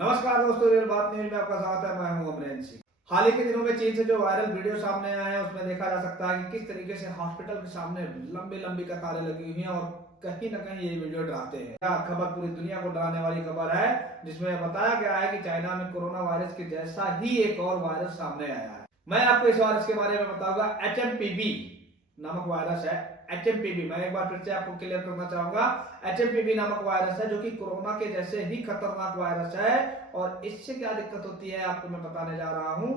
नमस्कार दोस्तों, रियल बात न्यूज में आपका स्वागत है। मैं हूं अमरेंद्र सिंह। हाल ही के दिनों में चीन से जो वायरल वीडियो सामने आए हैं उसमें देखा जा सकता है कि किस तरीके से हॉस्पिटल के सामने लंबी लंबी कतारें लगी हुई हैं और कहीं ना कहीं ये वीडियो डराते हैं। यह खबर पूरी दुनिया को डराने वाली खबर है, जिसमें बताया गया है कि चाइना में कोरोना वायरस के जैसा ही एक और वायरस सामने आया है। मैं आपको इस वायरस के बारे में बताऊंगा। HMPV नामक वायरस है। HMPV मैं एक बार फिर से आपको क्लियर करना चाहूंगा। HMPV नामक वायरस है जो कि कोरोना के जैसे ही खतरनाक वायरस है। और इससे क्या दिक्कत होती है आपको मैं बताने जा रहा हूं।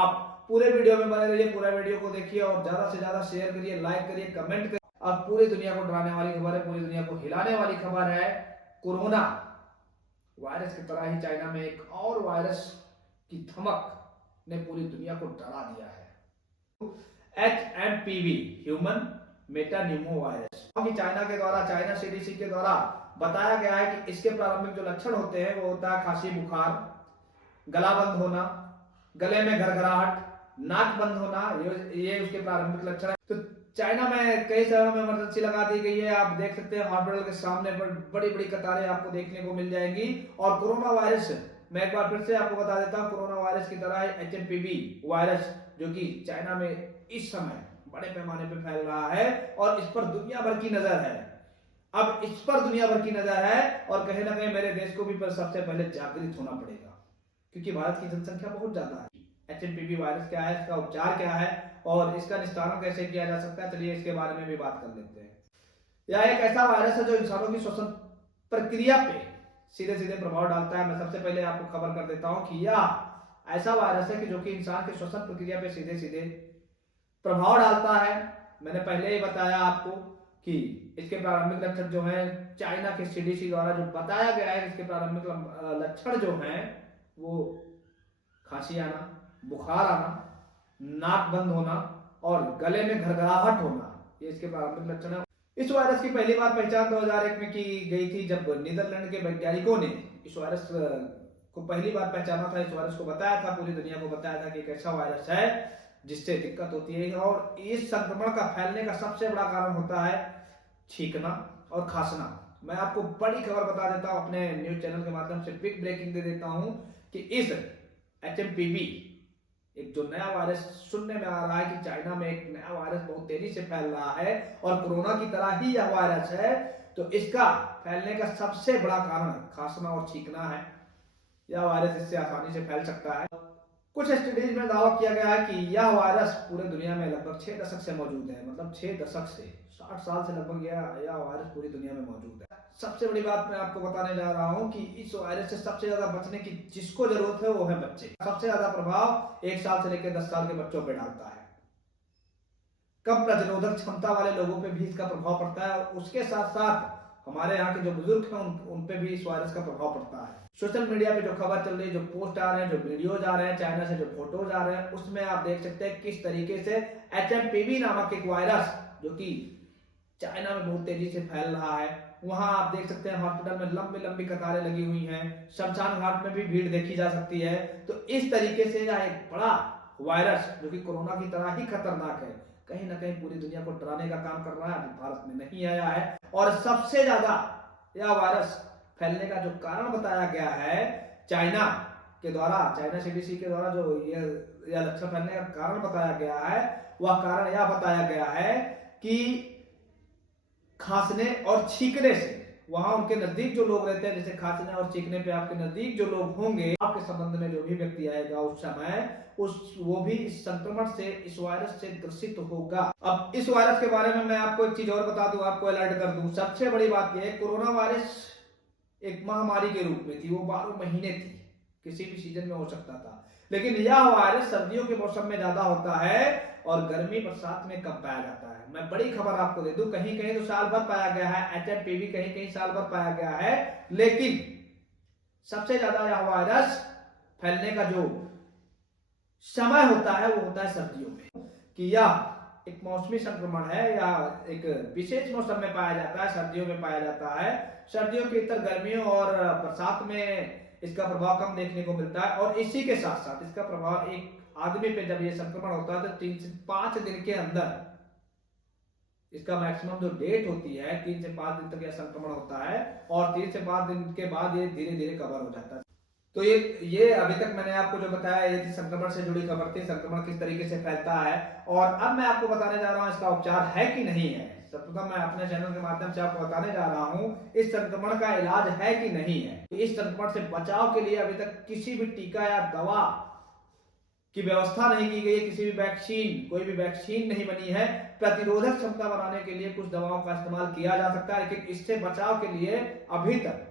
आप पूरे वीडियो में बने रहिए, पूरा वीडियो को देखिए और ज्यादा से ज्यादा शेयर करिए, लाइक करिए, कमेंट करिए। अब पूरी दुनिया को डराने वाली खबर है, पूरी दुनिया को हिलाने वाली खबर है। कोरोना वायरस की तरह ही चाइना में एक और वायरस की धमक ने पूरी दुनिया को डरा दिया है। HMPV ह्यूमन मेटान्यूमो वायरस कि चाइना के द्वारा, चाइना CDC के द्वारा बताया गया है कि इसके प्रारंभिक जो लक्षण होते हैं वो होता है खांसी, बुखार, गला बंद होना, गले में घरघराहट, नाक बंद होना। ये उसके प्रारंभिक लक्षण है। तो चाइना में कई शहरों में इमरजेंसी लगा दी गई है। आप देख सकते हैं हॉस्पिटल के सामने बड़ी बड़ी कतारें आपको देखने को मिल जाएंगी। और कोरोना वायरस, मैं एक बार फिर से आपको बता देता हूँ, कोरोना वायरस की तरह HMPV वायरस जो कि चाइना में इस समय बड़े पैमाने पर फैल रहा है और इस पर दुनिया भर की नजर है। अब इस पर दुनिया भर की नजर है और कहीं ना कहीं मेरे देश को भी पर सबसे पहले जागृत होना पड़ेगा, क्योंकि भारत की जनसंख्या बहुत ज्यादा है। HMPV वायरस क्या है, इसका उपचार क्या है और इसका निस्तारण कैसे किया जा सकता है, चलिए इसके बारे में भी बात कर लेते हैं। यह एक ऐसा वायरस है जो इंसानों की श्वसन प्रक्रिया पे सीधे सीधे प्रभाव डालता है। मैं सबसे पहले आपको खबर कर देता हूं कि यह ऐसा वायरस है कि जो कि इंसान के श्वसन प्रक्रिया पे सीधे सीधे प्रभाव डालता है। मैंने पहले ही बताया आपको कि इसके प्रारंभिक लक्षण जो हैं चाइना के CDC द्वारा जो बताया गया है, इसके प्रारंभिक लक्षण जो हैं वो खांसी आना, बुखार आना, नाक बंद होना और गले में घरघराहट होना, ये इसके प्रारंभिक लक्षण है। इस वायरस की पहली बार पहचान 2001 में की गई थी, जब नीदरलैंड के वैज्ञानिकों ने इस वायरस को पहली बार पहचाना था। इस वायरस को बताया था, पूरी दुनिया को बताया था कि एक ऐसा वायरस है जिससे दिक्कत होती है और इस संक्रमण का फैलने का सबसे बड़ा कारण होता है छींकना और खांसना। मैं आपको बड़ी खबर बता देता हूं, अपने न्यूज चैनल के माध्यम से बिग ब्रेकिंग दे देता हूं कि इस HMPV एक जो नया वायरस सुनने में आ रहा है कि चाइना में एक नया वायरस बहुत तेजी से फैल रहा है और कोरोना की तरह ही यह वायरस है, तो इसका फैलने का सबसे बड़ा कारण खांसना और छींकना है। यह वायरस इससे आसानी से फैल सकता है। कुछ स्टडीज में दावा किया गया है कि यह वायरस पूरे दुनिया में लगभग 6 दशक से मौजूद है। मतलब 6 दशक से 60 साल से लगभग यह वायरस पूरी दुनिया में मौजूद है। सबसे बड़ी बात मैं आपको बताने जा रहा हूं कि इस वायरस से सबसे ज्यादा बचने की जिसको जरूरत है वो है बच्चे। सबसे ज्यादा प्रभाव 1 साल से लेकर 10 साल के बच्चों पर डालता है। कम प्रतिरोधक क्षमता वाले लोगों पे भी इसका प्रभाव पड़ता है और उसके साथ साथ हमारे यहाँ के जो बुजुर्ग हैं उन पे भी इस वायरस का प्रभाव पड़ता है। सोशल मीडिया पे जो खबर चल रही है, जो पोस्ट आ रहे हैं, जो वीडियोज आ रहे हैं, चाइना से जो फोटोज आ रहे हैं, उसमें आप देख सकते हैं किस तरीके से HMPV नामक एक वायरस जो कि चाइना में बहुत तेजी से फैल रहा है, वहां आप देख सकते हैं हॉस्पिटल में लंबी लंबी कतारें लगी हुई हैं, शमशान घाट में भी भीड़ देखी जा सकती है। तो इस तरीके से यह एक बड़ा वायरस जो कि कोरोना की तरह ही खतरनाक है, कहीं ना कहीं पूरी दुनिया को डराने का काम कर रहा है। अभी भारत में नहीं आया है और सबसे ज्यादा यह वायरस फैलने का जो कारण बताया गया है चाइना के द्वारा, चाइना CDC के द्वारा जो यह लक्षण फैलने का कारण बताया गया है, वह कारण यह बताया गया है कि खांसने और छींकने से, वहां उनके नजदीक जो लोग रहते हैं, जैसे खांसने और छींकने पे आपके नजदीक जो लोग होंगे, आपके संबंध में जो भी व्यक्ति आएगा उस समय वो भी इस संक्रमण से, इस वायरस से ग्रसित होगा। अब इस वायरस के बारे में मैं आपको एक चीज और बता दूं, आपको अलर्ट कर दूं। सबसे बड़ी बात यह है, कोरोना वायरस एक महामारी के रूप में थी, वो 12 महीने थी, किसी भी सीजन में हो सकता था। लेकिन यह वायरस सर्दियों के मौसम में ज्यादा होता है और गर्मी बरसात में कम पाया जाता है। मैं बड़ी खबर आपको दे दूं, कहीं कहीं तो साल भर पाया गया है HMPV, कहीं कहीं साल भर पाया गया है, लेकिन सबसे ज्यादा यह वायरस फैलने का जो समय होता है वो होता है सर्दियों में। कि यह एक मौसमी संक्रमण है या एक विशेष मौसम में पाया जाता है, सर्दियों में पाया जाता है। सर्दियों के इतर गर्मियों और बरसात में इसका प्रभाव कम देखने को मिलता है और इसी के साथ साथ इसका प्रभाव एक आदमी पे जब ये संक्रमण होता है तो 3 से 5 दिन के अंदर इसका मैक्सिमम जो डेट होती है, 3 से 5 दिन तक यह संक्रमण होता है और 3 से 5 दिन के बाद ये धीरे धीरे कवर हो जाता है। तो ये अभी तक मैंने आपको जो बताया ये थी संक्रमण से जुड़ी खबर थी, संक्रमण किस तरीके से फैलता है। और अब मैं आपको बताने जा रहा हूं इसका उपचार है कि नहीं है। सर्वप्रथम मैं अपने चैनल के माध्यम से आपको बताने जा रहा हूं इस संक्रमण का इलाज है कि नहीं है। इस संक्रमण से बचाव के लिए अभी तक किसी भी टीका या दवा की व्यवस्था नहीं की गई है, किसी भी वैक्सीन, कोई भी वैक्सीन नहीं बनी है। प्रतिरोधक क्षमता बढ़ाने के लिए कुछ दवाओं का इस्तेमाल किया जा सकता है, लेकिन इससे बचाव के लिए अभी तक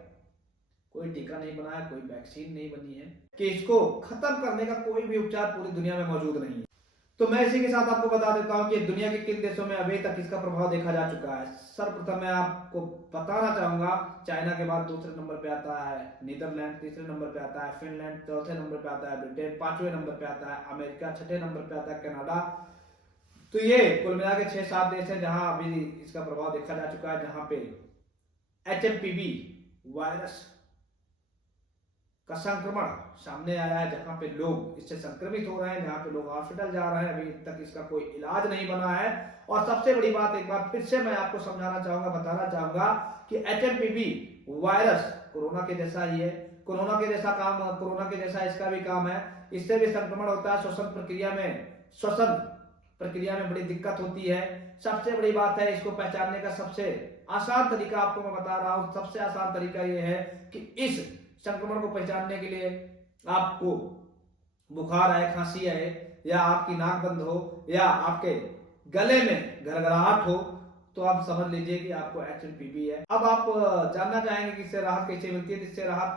कोई टीका नहीं बना है, कोई वैक्सीन नहीं बनी है कि इसको खत्म करने का कोई भी उपचार पूरी दुनिया में मौजूद नहीं है। तो मैं इसी के साथ आपको बता देता हूं कि दुनिया के किन देशों में अभी तक इसका प्रभाव देखा जा चुका है। सर्वप्रथम मैं आपको बताना चाहूंगा, चाइना के बाद दूसरे नंबर पे आता है नीदरलैंड, तीसरे नंबर पे आता है फिनलैंड, चौथे नंबर पे आता है ब्रिटेन, पांचवें नंबर पे आता है अमेरिका, छठे नंबर पे आता है कनाडा। तो ये कुल मिला के 6-7 देश है जहां अभी इसका प्रभाव देखा जा चुका है, जहां पे HMPV वायरस का संक्रमण सामने आया है, जहां पे लोग इससे संक्रमित हो रहे हैं, जहां पे लोग हॉस्पिटल जा रहे हैं। अभी तक इसका कोई इलाज नहीं बना है। और सबसे बड़ी बात एक बार फिर से मैं आपको समझाना चाहूंगा, बताना चाहूंगा कि HMPV वायरस कोरोना के जैसा ही है, कोरोना के जैसा काम, कोरोना के जैसा इसका भी काम है। इससे भी संक्रमण होता है, श्वसन प्रक्रिया में बड़ी दिक्कत होती है। सबसे बड़ी बात है, इसको पहचानने का सबसे आसान तरीका आपको मैं बता रहा हूं। सबसे आसान तरीका यह है कि इस संक्रमण को पहचानने के लिए आपको बुखार आए, खांसी आए, या आपकी नाक बंद हो, या आपके गले में घरघराहट हो, तो आप समझ लीजिए कि आपको HMPV है। अब आप जानना चाहेंगे कि इससे राहत कैसे मिलती है। इससे राहत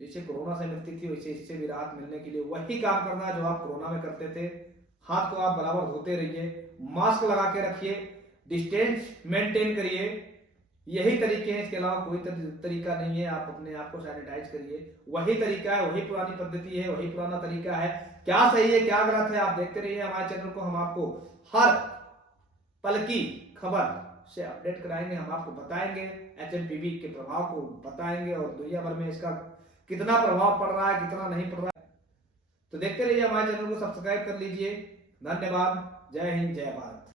जैसे कोरोना से मिलती थी, वैसे इससे भी राहत मिलने के लिए वही काम करना है जो आप कोरोना में करते थे। हाथ को आप बराबर धोते रहिए, मास्क लगा के रखिए, डिस्टेंस मेंटेन करिए, यही तरीके हैं। इसके अलावा कोई तरीका नहीं है। आप अपने आप को सैनिटाइज करिए, वही तरीका है, वही पुरानी पद्धति है, वही पुराना तरीका है। क्या सही है क्या गलत है आप देखते रहिए हमारे चैनल को। हम आपको हर पल की खबर से अपडेट कराएंगे, हम आपको बताएंगे, HMPV के प्रभाव को बताएंगे और दुनिया भर में इसका कितना प्रभाव पड़ रहा है, कितना नहीं पड़ रहा है। तो देखते रहिए हमारे चैनल को, सब्सक्राइब कर लीजिए। धन्यवाद। जय हिंद, जय भारत।